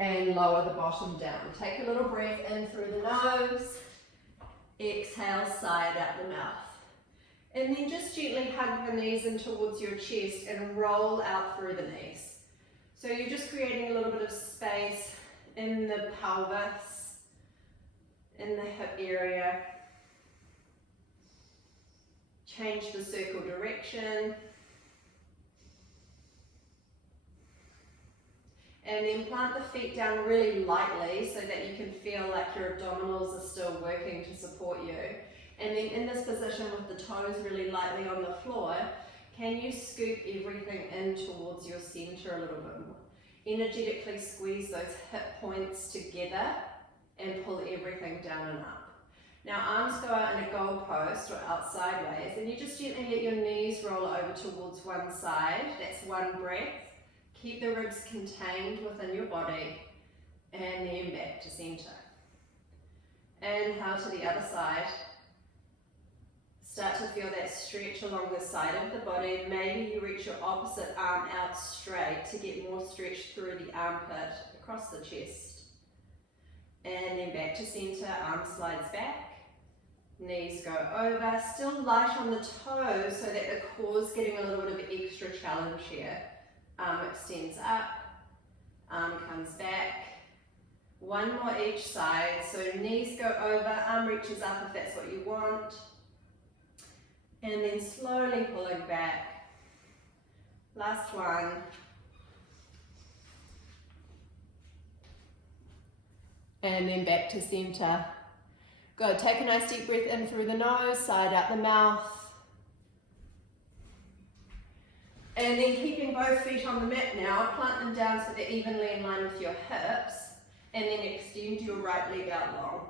and lower the bottom down. Take a little breath in through the nose, exhale, side out the mouth. And then just gently hug the knees in towards your chest and roll out through the knees. So you're just creating a little bit of space in the pelvis, in the hip area. Change the circle direction. And then plant the feet down really lightly so that you can feel like your abdominals are still working to support you. And then in this position with the toes really lightly on the floor, can you scoop everything in towards your center a little bit more? Energetically squeeze those hip points together and pull everything down and up. Now arms go out in a goalpost or out sideways, and you just gently let your knees roll over towards one side. That's one breath. Keep the ribs contained within your body, and then back to center. Inhale to the other side. Start to feel that stretch along the side of the body. Maybe you reach your opposite arm out straight to get more stretch through the armpit, across the chest. And then back to center, arm slides back. Knees go over, still light on the toes so that the core's getting a little bit of extra challenge here. Arm extends up, arm comes back. One more each side, so knees go over, arm reaches up if that's what you want. And then slowly pulling back. Last one. And then back to center. Good, take a nice deep breath in through the nose, side out the mouth. And then keeping both feet on the mat now, plant them down so they're evenly in line with your hips. And then extend your right leg out long.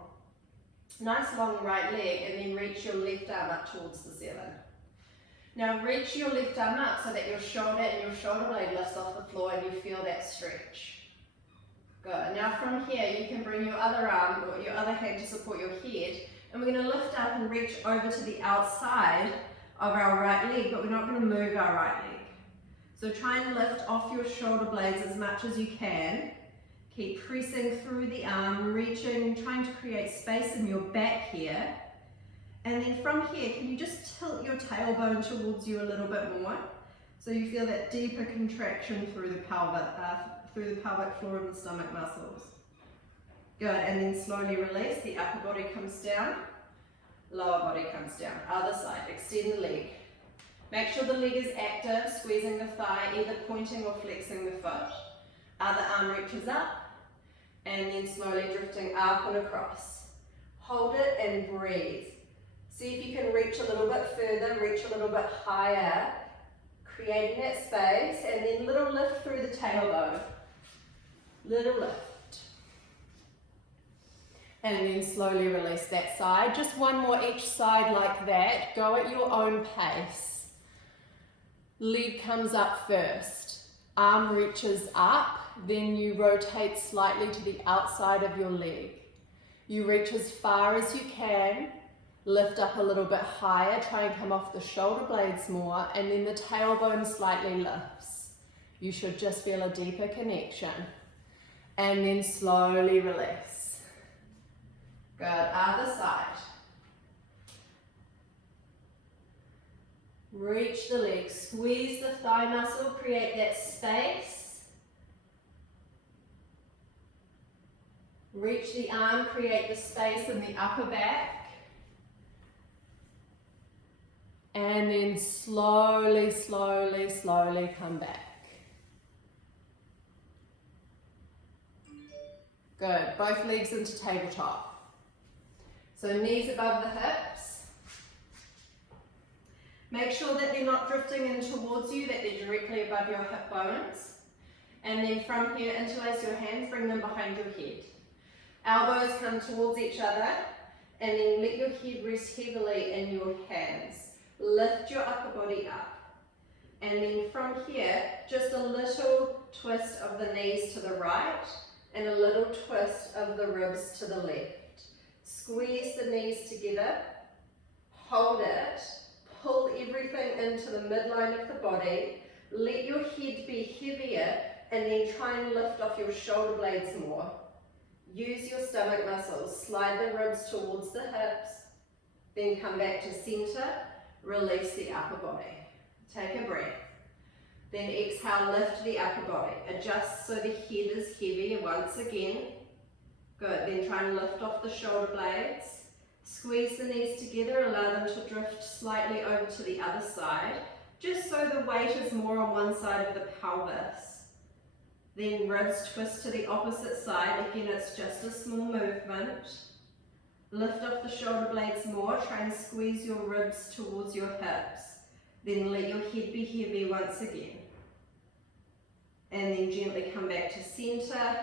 Nice long right leg, and then reach your left arm up towards the ceiling. Now reach your left arm up so that your shoulder and your shoulder blade lifts off the floor and you feel that stretch. Good. Now from here you can bring your other arm or your other hand to support your head, and we're going to lift up and reach over to the outside of our right leg, but we're not going to move our right leg. So try and lift off your shoulder blades as much as you can. Keep pressing through the arm, reaching, trying to create space in your back here. And then from here, can you just tilt your tailbone towards you a little bit more? So you feel that deeper contraction through the pelvic floor and the stomach muscles. Good, and then slowly release. The upper body comes down, lower body comes down. Other side, extend the leg. Make sure the leg is active, squeezing the thigh, either pointing or flexing the foot. Other arm reaches up, and then slowly drifting up and across. Hold it and breathe. See if you can reach a little bit further, reach a little bit higher, creating that space, and then little lift through the tailbone. Little lift. And then slowly release that side. Just one more each side like that. Go at your own pace. Leg comes up first. Arm reaches up. Then you rotate slightly to the outside of your leg. You reach as far as you can, lift up a little bit higher, try and come off the shoulder blades more, and then the tailbone slightly lifts. You should just feel a deeper connection. And then slowly release. Good, other side. Reach the leg, squeeze the thigh muscle, create that space. Reach the arm, create the space in the upper back. And then slowly, slowly, slowly come back. Good, both legs into tabletop. So knees above the hips. Make sure that they're not drifting in towards you, that they're directly above your hip bones. And then from here, interlace your hands, bring them behind your head. Elbows come towards each other, and then let your head rest heavily in your hands. Lift your upper body up. And then from here, just a little twist of the knees to the right, and a little twist of the ribs to the left. Squeeze the knees together, hold it, pull everything into the midline of the body. Let your head be heavier and then try and lift off your shoulder blades more. Use your stomach muscles, slide the ribs towards the hips, then come back to center, release the upper body. Take a breath. Then exhale, lift the upper body. Adjust so the head is heavier once again. Good, then try and lift off the shoulder blades. Squeeze the knees together, allow them to drift slightly over to the other side, just so the weight is more on one side of the pelvis. Then ribs twist to the opposite side. Again, it's just a small movement. Lift off the shoulder blades more. Try and squeeze your ribs towards your hips. Then let your head be heavy once again. And then gently come back to center.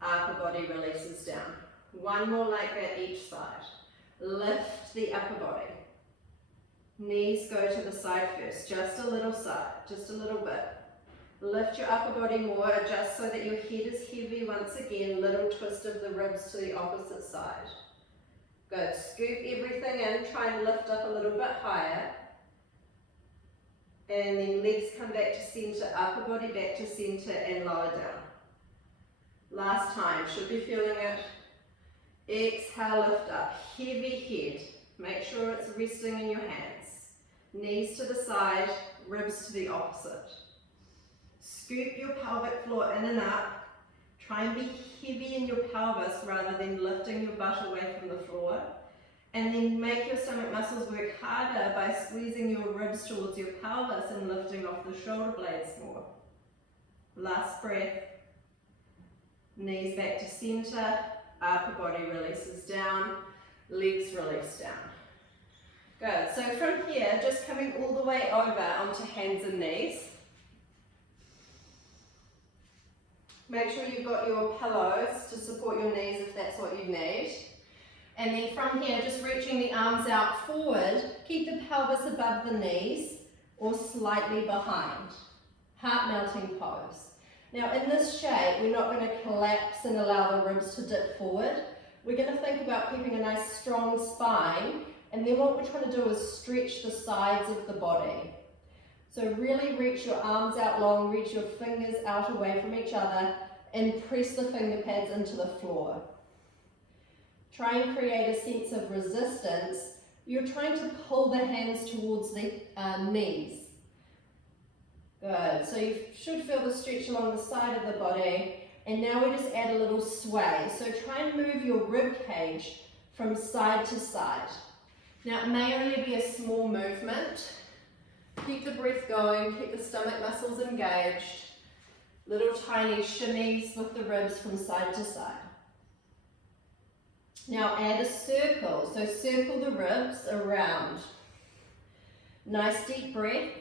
Upper body releases down. One more like that each side. Lift the upper body. Knees go to the side first, just a little side, just a little bit. Lift your upper body more, adjust so that your head is heavy once again, little twist of the ribs to the opposite side. Good, scoop everything in, try and lift up a little bit higher. And then legs come back to center, upper body back to center and lower down. Last time, should be feeling it. Exhale, lift up, heavy head. Make sure it's resting in your hands. Knees to the side, ribs to the opposite. Scoop your pelvic floor in and up. Try and be heavy in your pelvis rather than lifting your butt away from the floor. And then make your stomach muscles work harder by squeezing your ribs towards your pelvis and lifting off the shoulder blades more. Last breath. Knees back to center. Upper body releases down. Legs release down. Good. So from here, just coming all the way over onto hands and knees. Make sure you've got your pillows to support your knees if that's what you need. And then from here, just reaching the arms out forward, keep the pelvis above the knees or slightly behind. Heart melting pose. Now in this shape, we're not going to collapse and allow the ribs to dip forward. We're going to think about keeping a nice strong spine, and then what we're trying to do is stretch the sides of the body. So really reach your arms out long, reach your fingers out away from each other, and press the finger pads into the floor. Try and create a sense of resistance. You're trying to pull the hands towards the knees. Good, so you should feel the stretch along the side of the body. And now we just add a little sway. So try and move your rib cage from side to side. Now it may only be a small movement. Keep the breath going, keep the stomach muscles engaged. Little tiny shimmies with the ribs from side to side. Now add a circle. So circle the ribs around. Nice deep breaths.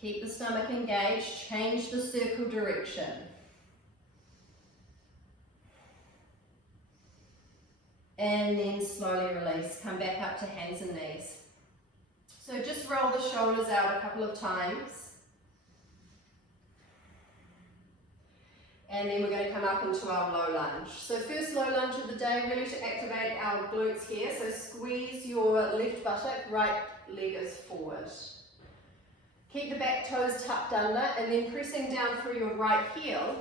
Keep the stomach engaged, change the circle direction. And then slowly release, come back up to hands and knees. So just roll the shoulders out a couple of times. And then we're going to come up into our low lunge. So first low lunge of the day, really to activate our glutes here. So squeeze your left buttock, right leg is forward. Keep the back toes tucked under and then pressing down through your right heel,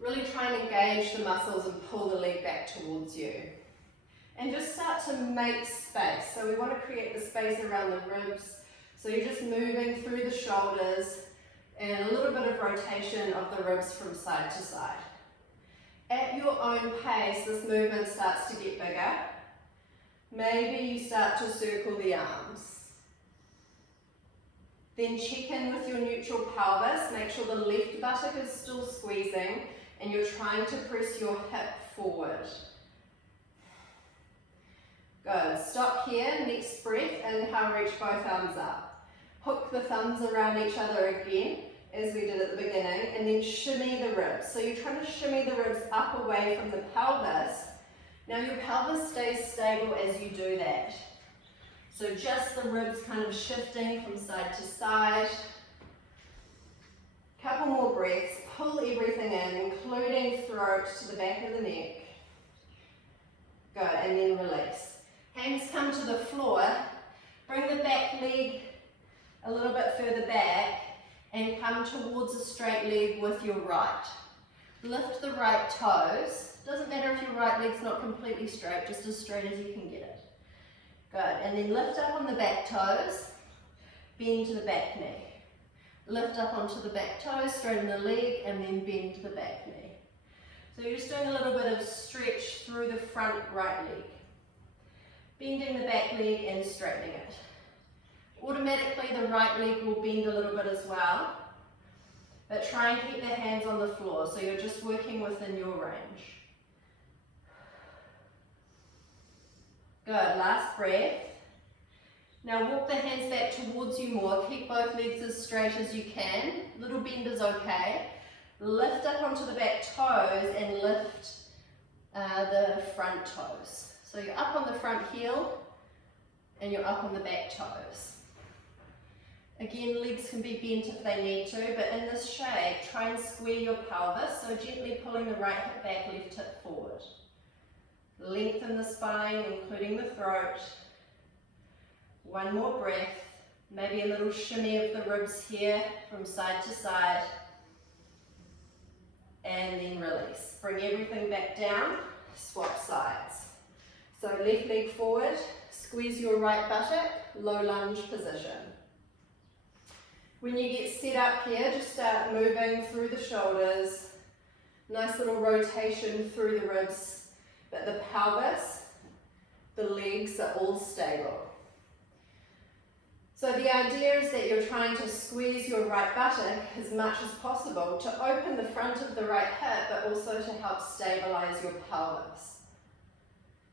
really try and engage the muscles and pull the leg back towards you. And just start to make space. So we want to create the space around the ribs. So you're just moving through the shoulders and a little bit of rotation of the ribs from side to side. At your own pace, this movement starts to get bigger. Maybe you start to circle the arms. Then check in with your neutral pelvis. Make sure the left buttock is still squeezing and you're trying to press your hip forward. Good. Stop here. Next breath. Inhale, reach both arms up. Hook the thumbs around each other again, as we did at the beginning, and then shimmy the ribs. So you're trying to shimmy the ribs up away from the pelvis. Now your pelvis stays stable as you do that. So just the ribs kind of shifting from side to side. Couple more breaths. Pull everything in, including throat to the back of the neck. Good, and then release. Hands come to the floor. Bring the back leg a little bit further back and come towards a straight leg with your right. Lift the right toes. Doesn't matter if your right leg's not completely straight, just as straight as you can get it. Good, and then lift up on the back toes, bend to the back knee. Lift up onto the back toes, straighten the leg, and then bend to the back knee. So you're just doing a little bit of stretch through the front right leg. Bending the back leg and straightening it. Automatically the right leg will bend a little bit as well, but try and keep the hands on the floor so you're just working within your range. Good, last breath. Now walk the hands back towards you more, keep both legs as straight as you can, little bend is okay. Lift up onto the back toes and lift the front toes. So you're up on the front heel and you're up on the back toes. Again, legs can be bent if they need to, but in this shape, try and square your pelvis, so gently pulling the right hip back, left hip forward. Lengthen the spine, including the throat. One more breath, maybe a little shimmy of the ribs here from side to side. And then release. Bring everything back down, swap sides. So left leg forward, squeeze your right buttock, low lunge position. When you get set up here, just start moving through the shoulders. Nice little rotation through the ribs, but the pelvis, the legs are all stable. So the idea is that you're trying to squeeze your right buttock as much as possible to open the front of the right hip, but also to help stabilize your pelvis.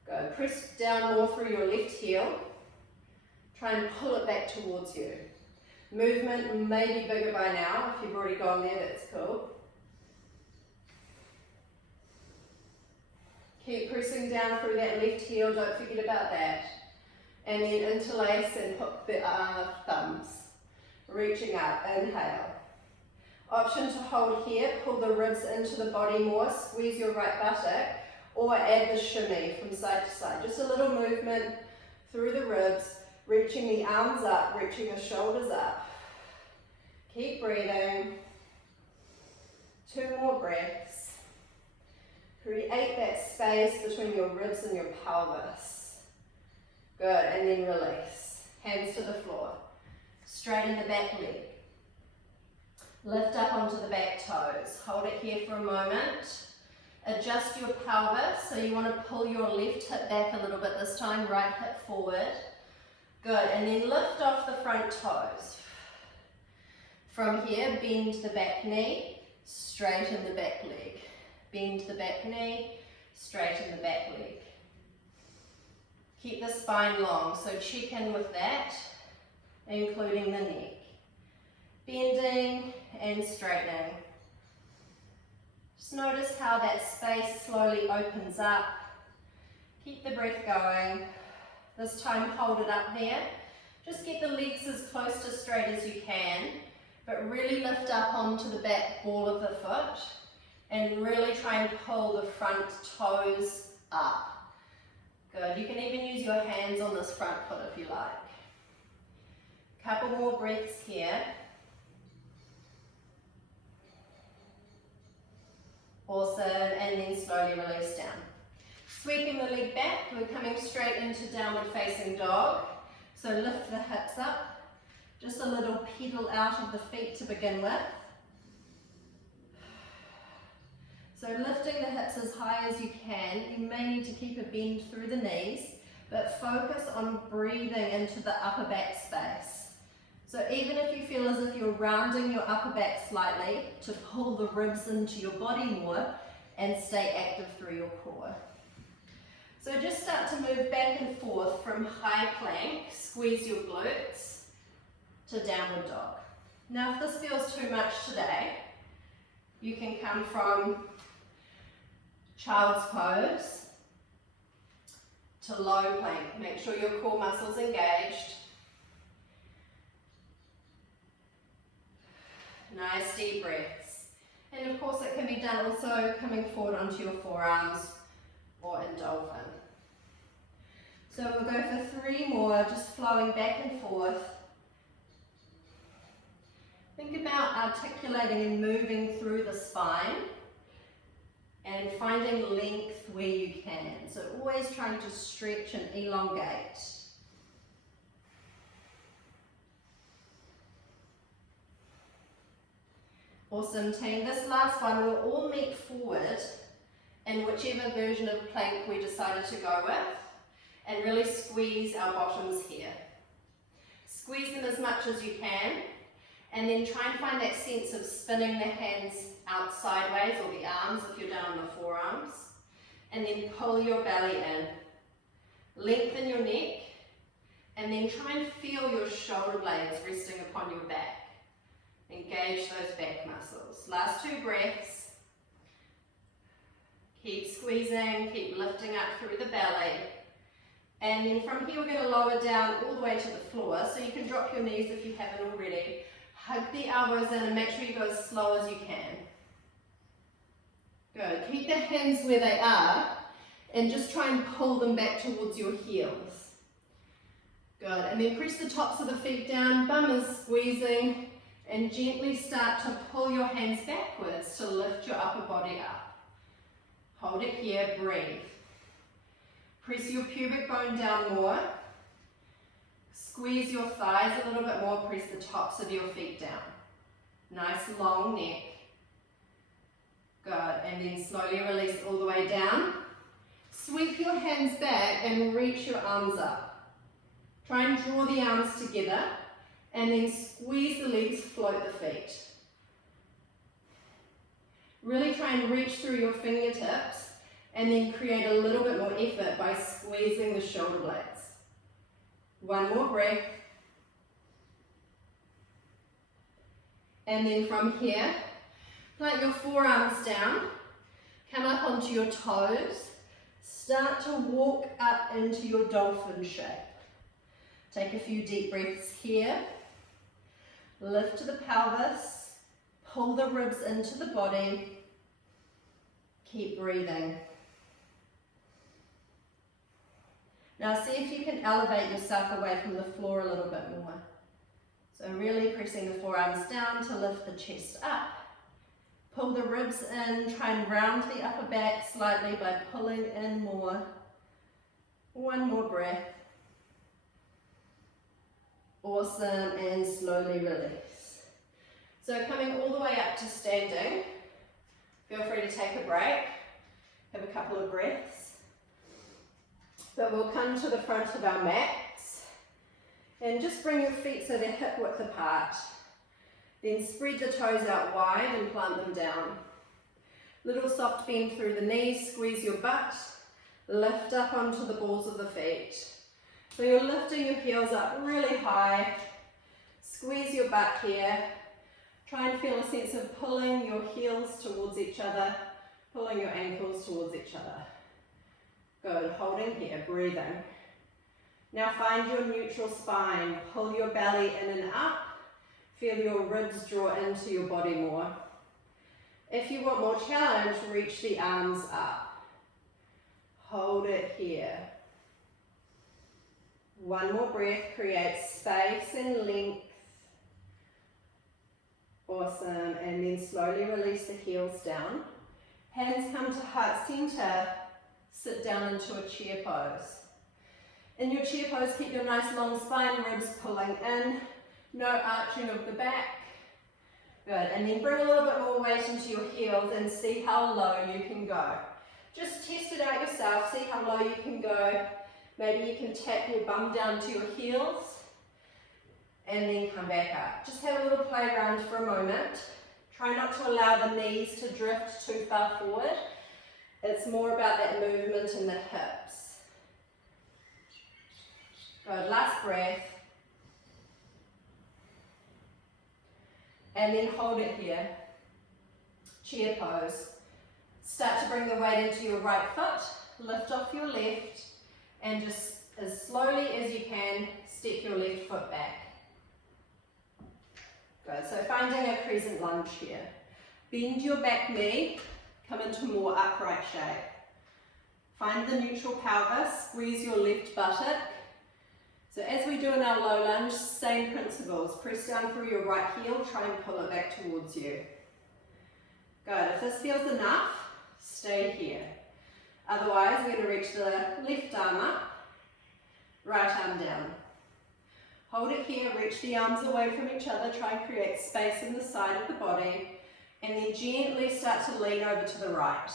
Go, press down more through your left heel. Try and pull it back towards you. Movement may be bigger by now. If you've already gone there, that's cool. Keep pressing down through that left heel, don't forget about that. And then interlace and hook the thumbs. Reaching up, inhale. Option to hold here, pull the ribs into the body more, squeeze your right buttock, or add the shimmy from side to side. Just a little movement through the ribs, reaching the arms up, reaching the shoulders up. Keep breathing. 2 more breaths. Create that space between your ribs and your pelvis. Good, and then release. Hands to the floor. Straighten the back leg. Lift up onto the back toes. Hold it here for a moment. Adjust your pelvis, so you want to pull your left hip back a little bit this time, right hip forward. Good, and then lift off the front toes. From here, bend the back knee, straighten the back leg. Bend the back knee, straighten the back leg. Keep the spine long, so check in with that, including the neck. Bending and straightening. Just notice how that space slowly opens up. Keep the breath going. This time hold it up there. Just get the legs as close to straight as you can, but really lift up onto the back ball of the foot and really try and pull the front toes up. Good, you can even use your hands on this front foot if you like. Couple more breaths here. Awesome, and then slowly release down. Sweeping the leg back, we're coming straight into downward facing dog. So lift the hips up, just a little pedal out of the feet to begin with. So lifting the hips as high as you can. You may need to keep a bend through the knees, but focus on breathing into the upper back space. So even if you feel as if you're rounding your upper back slightly to pull the ribs into your body more and stay active through your core. So just start to move back and forth from high plank, squeeze your glutes, to downward dog. Now if this feels too much today, you can come from child's pose to low plank. Make sure your core muscles engaged. Nice deep breaths. And of course it can be done also coming forward onto your forearms or in dolphin. So we'll go for 3 more, just flowing back and forth. out articulating and moving through the spine and finding length where you can. So always trying to stretch and elongate. Awesome team. This last one, we'll all meet forward in whichever version of plank we decided to go with, and really squeeze our bottoms here. Squeeze them as much as you can, and then try and find that sense of spinning the hands out sideways, or the arms if you're down on the forearms, and then pull your belly in. Lengthen your neck, and then try and feel your shoulder blades resting upon your back. Engage those back muscles. Last 2 breaths. Keep squeezing, keep lifting up through the belly. And then from here we're going to lower down all the way to the floor, so you can drop your knees if you haven't already. Hug the elbows in and make sure you go as slow as you can. Good. Keep the hands where they are and just try and pull them back towards your heels. Good. And then press the tops of the feet down, bum is squeezing, and gently start to pull your hands backwards to lift your upper body up. Hold it here, breathe. Press your pubic bone down more. Squeeze your thighs a little bit more, press the tops of your feet down. Nice long neck. Good, and then slowly release all the way down. Sweep your hands back and reach your arms up. Try and draw the arms together, and then squeeze the legs, float the feet. Really try and reach through your fingertips, and then create a little bit more effort by squeezing the shoulder blades. One more breath. And then from here, plant your forearms down, come up onto your toes, start to walk up into your dolphin shape. Take a few deep breaths here. Lift to the pelvis, pull the ribs into the body. Keep breathing. Now see if you can elevate yourself away from the floor a little bit more. So really pressing the forearms down to lift the chest up. Pull the ribs in, try and round the upper back slightly by pulling in more. One more breath. Awesome, and slowly release. So coming all the way up to standing, feel free to take a break, have a couple of breaths. But we'll come to the front of our mats and just bring your feet so they're hip width apart. Then spread the toes out wide and plant them down. Little soft bend through the knees, squeeze your butt, lift up onto the balls of the feet. So you're lifting your heels up really high, squeeze your butt here, try and feel a sense of pulling your heels towards each other, pulling your ankles towards each other. Good, holding here, breathing. Now find your neutral spine, pull your belly in and up, feel your ribs draw into your body more. If you want more challenge, reach the arms up. Hold it here. One more breath, create space and length. Awesome, and then slowly release the heels down. Hands come to heart center. Sit down into a chair pose. In your chair pose, keep your nice long spine, ribs pulling in, no arching of the back. Good, and then bring a little bit more weight into your heels and see how low you can go. Just test it out yourself, see how low you can go. Maybe you can tap your bum down to your heels and then come back up. Just have a little play around for a moment. Try not to allow the knees to drift too far forward. It's more about that movement in the hips. Good, last breath. And then hold it here. Chair pose. Start to bring the weight into your right foot, lift off your left, and just as slowly as you can, step your left foot back. Good, so finding a crescent lunge here. Bend your back knee. Come into more upright shape. Find the neutral pelvis, squeeze your left buttock, So as we do in our low lunge, same principles. Press down through your right heel, try and pull it back towards you. Good. If this feels enough, stay here. Otherwise, we're going to reach the left arm up, right arm down. Hold it here, reach the arms away from each other, try and create space in the side of the body, and then gently start to lean over to the right.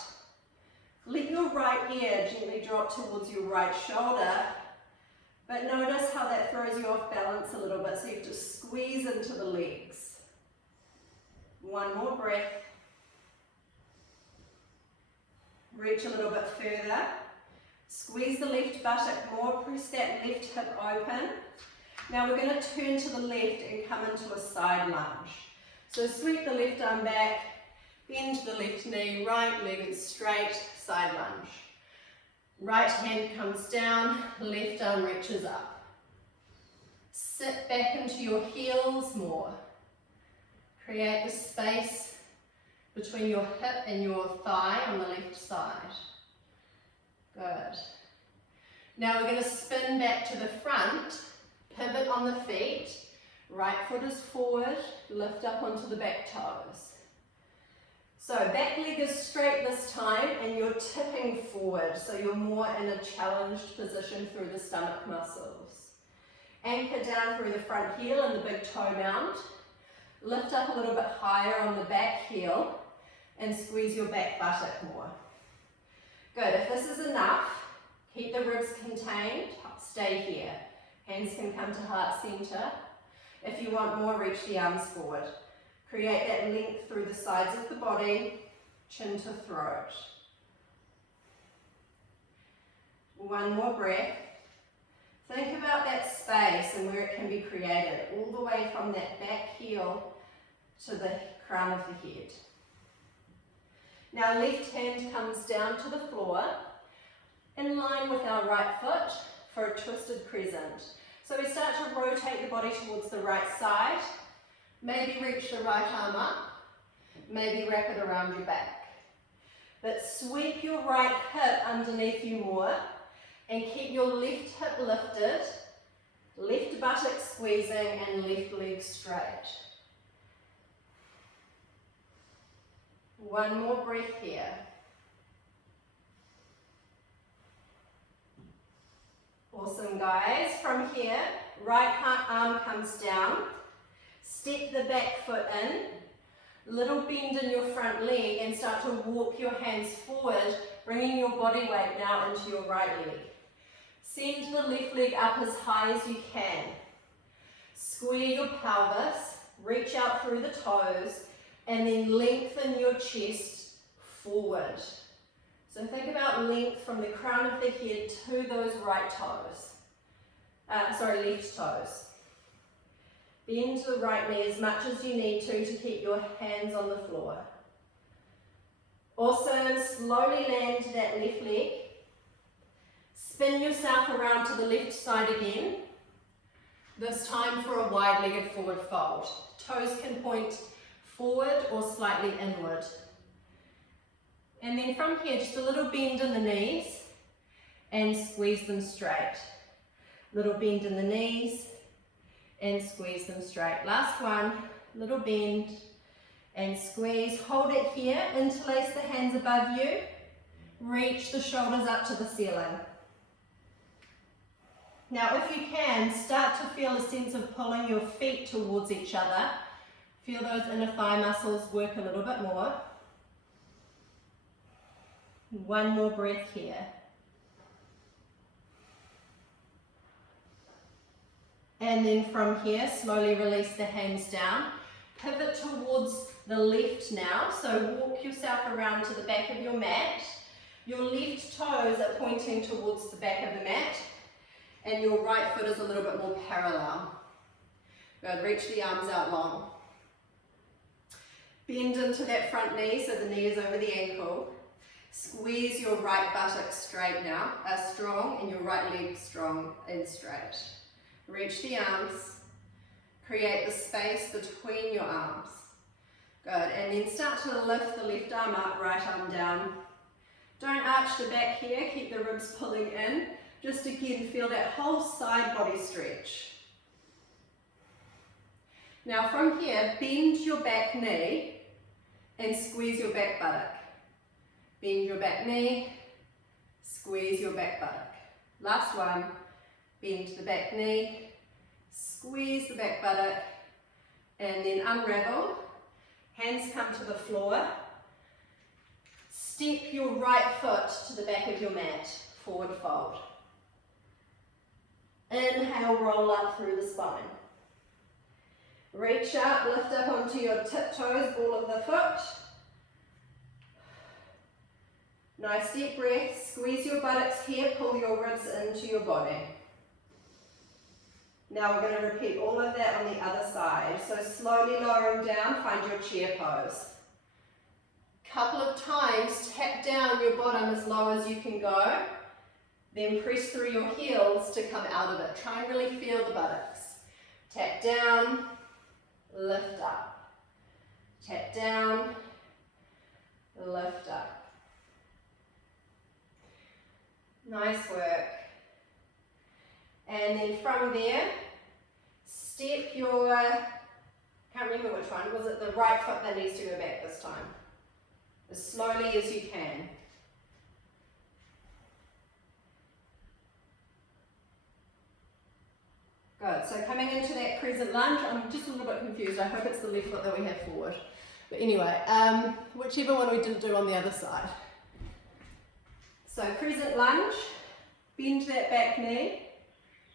Let your right ear gently drop towards your right shoulder, but notice how that throws you off balance a little bit, so you have to squeeze into the legs. One more breath. Reach a little bit further. Squeeze the left buttock more, press that left hip open. Now we're going to turn to the left and come into a side lunge. So sweep the left arm back, bend the left knee, right leg is straight, side lunge. Right hand comes down, left arm reaches up. Sit back into your heels more. Create the space between your hip and your thigh on the left side. Good. Now we're going to spin back to the front, pivot on the feet, right foot is forward, lift up onto the back toes. So back leg is straight this time and you're tipping forward, so you're more in a challenged position through the stomach muscles. Anchor down through the front heel and the big toe mound. Lift up a little bit higher on the back heel and squeeze your back buttock more. Good, if this is enough, keep the ribs contained, stay here. Hands can come to heart center. If you want more, reach the arms forward. Create that length through the sides of the body, chin to throat. One more breath. Think about that space and where it can be created, all the way from that back heel to the crown of the head. Now left hand comes down to the floor, in line with our right foot for a twisted crescent. So we start to rotate the body towards the right side, maybe reach the right arm up, maybe wrap it around your back. But sweep your right hip underneath you more and keep your left hip lifted, left buttock squeezing and left leg straight. One more breath here. Awesome, guys. From here, right arm comes down, step the back foot in, little bend in your front leg and start to walk your hands forward, bringing your body weight now into your right leg. Send the left leg up as high as you can. Square your pelvis, reach out through the toes, and then lengthen your chest forward. So think about length from the crown of the head to those right toes. Left toes. Bend the right knee as much as you need to keep your hands on the floor. Awesome, slowly land that left leg. Spin yourself around to the left side again. This time for a wide-legged forward fold. Toes can point forward or slightly inward. And then from here, just a little bend in the knees and squeeze them straight. Little bend in the knees and squeeze them straight. Last one, little bend and squeeze. Hold it here, interlace the hands above you. Reach the shoulders up to the ceiling. Now if you can, start to feel a sense of pulling your feet towards each other. Feel those inner thigh muscles work a little bit more. One more breath here. And then from here, slowly release the hands down. Pivot towards the left now, so walk yourself around to the back of your mat. Your left toes are pointing towards the back of the mat, and your right foot is a little bit more parallel. Good, reach the arms out long. Bend into that front knee, so the knee is over the ankle. Squeeze your right buttock straight now, strong, and your right leg strong and straight. Reach the arms, create the space between your arms. Good, and then start to lift the left arm up, right arm down. Don't arch the back here, keep the ribs pulling in. Just again, feel that whole side body stretch. Now from here, bend your back knee and squeeze your back buttock. Bend your back knee, squeeze your back buttock. Last one, bend the back knee, squeeze the back buttock, and then unravel. Hands come to the floor. Step your right foot to the back of your mat, forward fold. Inhale, roll up through the spine. Reach up, lift up onto your tiptoes, ball of the foot. Nice deep breath, squeeze your buttocks here, pull your ribs into your body. Now we're going to repeat all of that on the other side. So slowly lowering down, find your chair pose. Couple of times, tap down your bottom as low as you can go. Then press through your heels to come out of it. Try and really feel the buttocks. Tap down, lift up. Tap down, lift up. Nice work. And then from there, step your, can't remember which one, was it the right foot that needs to go back this time? As slowly as you can. Good, so coming into that crescent lunge, I'm just a little bit confused, I hope it's the left foot that we have forward. But anyway, whichever one we didn't do on the other side. So crescent lunge, bend that back knee,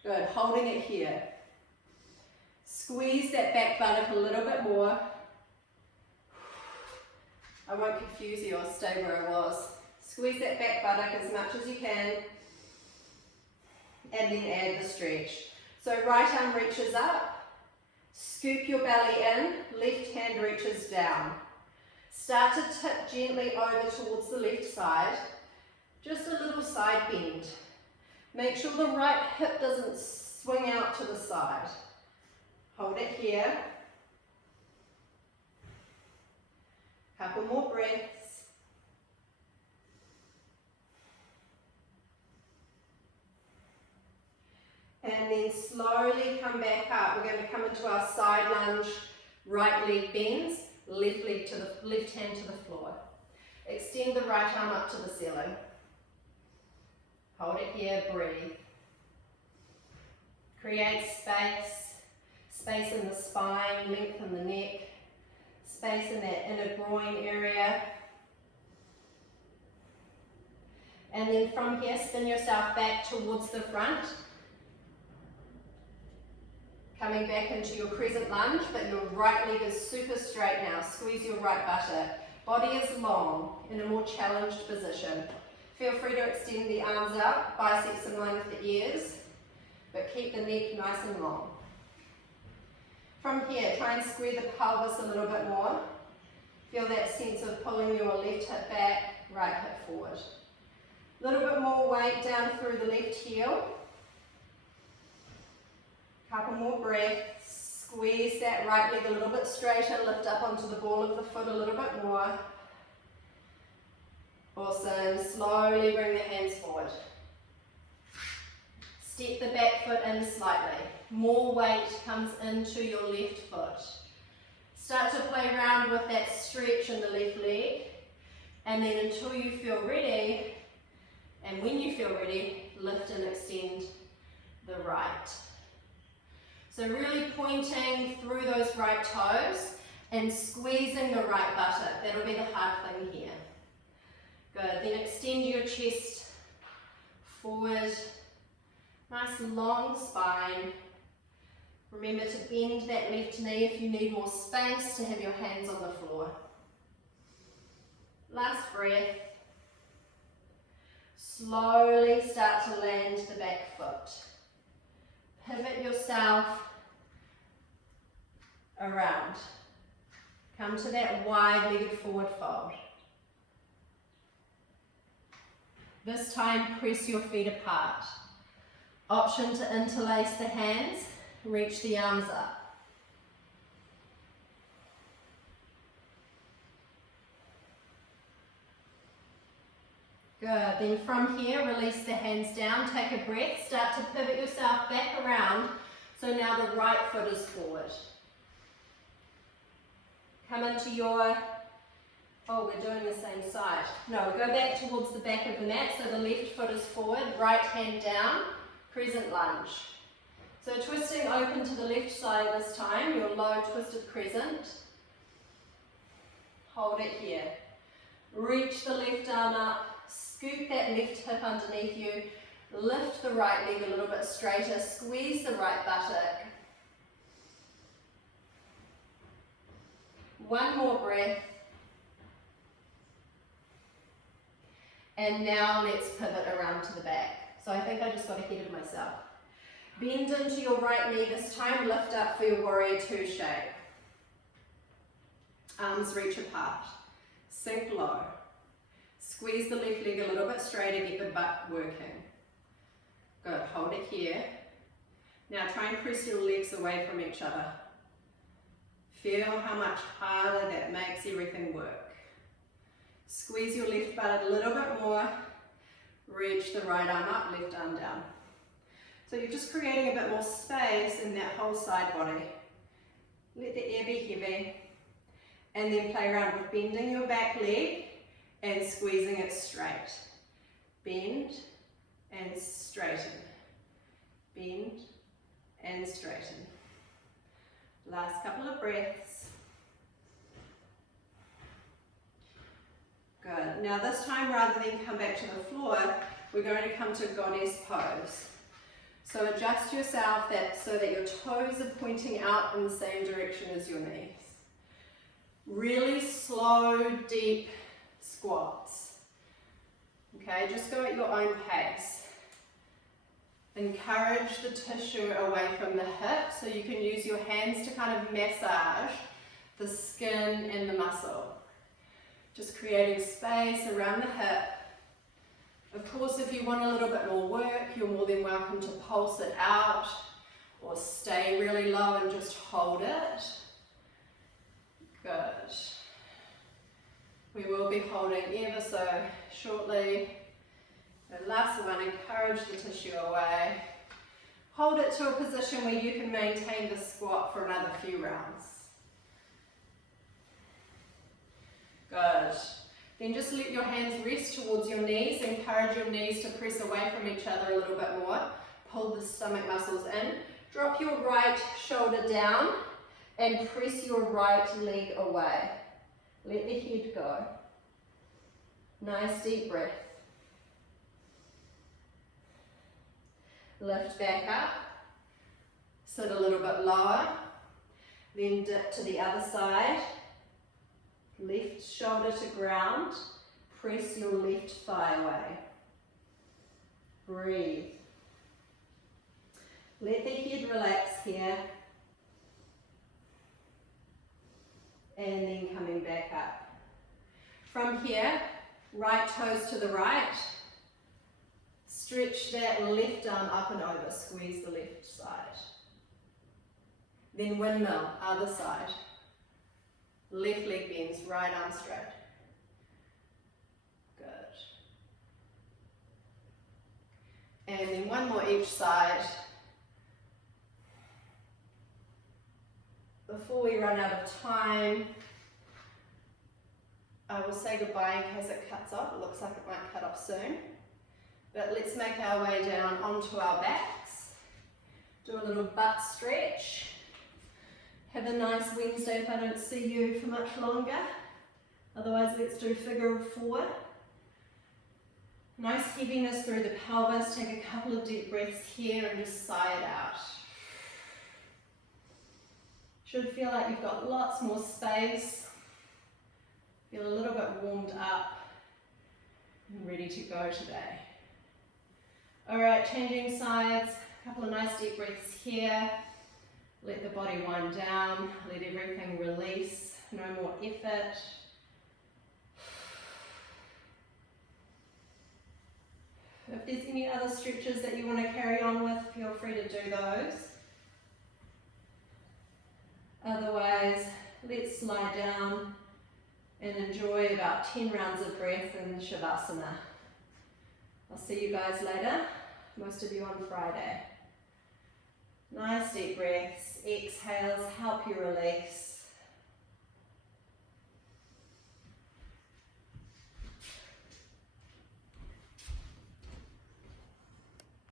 good, holding it here. Squeeze that back buttock a little bit more. I won't confuse you, I'll stay where I was. Squeeze that back buttock as much as you can, and then add the stretch. So right arm reaches up, scoop your belly in, left hand reaches down. Start to tip gently over towards the left side, just a little side bend. Make sure the right hip doesn't swing out to the side. Hold it here. Couple more breaths. And then slowly come back up. We're going to come into our side lunge, right leg bends, left hand to the floor. Extend the right arm up to the ceiling. Hold it here, breathe. Create space in the spine, lengthen the neck, space in that inner groin area. And then from here, spin yourself back towards the front. Coming back into your crescent lunge, but your right leg is super straight now. Squeeze your right buttock. Body is long, in a more challenged position. Feel free to extend the arms out, biceps in line with the ears, but keep the neck nice and long. From here, try and square the pelvis a little bit more. Feel that sense of pulling your left hip back, right hip forward. A little bit more weight down through the left heel. Couple more breaths. Squeeze that right leg a little bit straighter, lift up onto the ball of the foot a little bit more. Awesome. Slowly bring the hands forward. Step the back foot in slightly. More weight comes into your left foot. Start to play around with that stretch in the left leg, and then until you feel ready, and when you feel ready, lift and extend the right. So really pointing through those right toes and squeezing the right buttock. That'll be the hard thing here. Good. Then extend your chest forward. Nice long spine. Remember to bend that left knee if you need more space to have your hands on the floor. Last breath. Slowly start to land the back foot. Pivot yourself around. Come to that wide-legged forward fold. This time, press your feet apart. Option to interlace the hands, reach the arms up. Good. Then from here, release the hands down, take a breath, start to pivot yourself back around. So now the right foot is forward. Come into your, oh, we're doing the same side. No, go back towards the back of the mat, so the left foot is forward, right hand down, crescent lunge. So twisting open to the left side this time, your low twisted crescent. Hold it here. Reach the left arm up, scoop that left hip underneath you, lift the right leg a little bit straighter, squeeze the right buttock. One more breath. And now let's pivot around to the back. So I think I just got ahead of myself. Bend into your right knee this time, lift up for your warrior two shape. Arms reach apart. Sink low. Squeeze the left leg a little bit straighter, get the butt working. Good, hold it here. Now try and press your legs away from each other. Feel how much harder that makes everything work. Squeeze your left butt a little bit more. Reach the right arm up, left arm down. So you're just creating a bit more space in that whole side body. Let the air be heavy. And then play around with bending your back leg and squeezing it straight. Bend and straighten. Bend and straighten. Last couple of breaths. Good. Now this time, rather than come back to the floor, we're going to come to goddess pose. So adjust yourself so that your toes are pointing out in the same direction as your knees. Really slow, deep squats. Okay, just go at your own pace. Encourage the tissue away from the hip, so you can use your hands to kind of massage the skin and the muscle. Just creating space around the hip. Of course, if you want a little bit more work, you're more than welcome to pulse it out or stay really low and just hold it. Good. We will be holding ever so shortly. The last one, encourage the tissue away. Hold it to a position where you can maintain the squat for another few rounds. Good. Then just let your hands rest towards your knees. Encourage your knees to press away from each other a little bit more. Pull the stomach muscles in. Drop your right shoulder down and press your right leg away. Let the head go. Nice deep breath. Lift back up. Sit a little bit lower. Then dip to the other side. Left shoulder to ground. Press your left thigh away. Breathe. Let the head relax here. And then coming back up. From here, right toes to the right. Stretch that left arm up and over. Squeeze the left side. Then windmill, other side. Left leg bends, right arm straight. Good. And then one more each side. Before we run out of time, I will say goodbye in case it cuts off. It looks like it might cut off soon. But let's make our way down onto our backs. Do a little butt stretch. Have a nice Wednesday if I don't see you for much longer. Otherwise, let's do figure of four. Nice heaviness through the pelvis. Take a couple of deep breaths here and just sigh it out. Should feel like you've got lots more space. Feel a little bit warmed up and ready to go today. All right, changing sides. A couple of nice deep breaths here. Let the body wind down. Let everything release. No more effort. If there's any other stretches that you want to carry on with, feel free to do those. Otherwise, let's lie down and enjoy about 10 rounds of breath in Shavasana. I'll see you guys later, most of you on Friday. Nice deep breaths, exhales, help you release.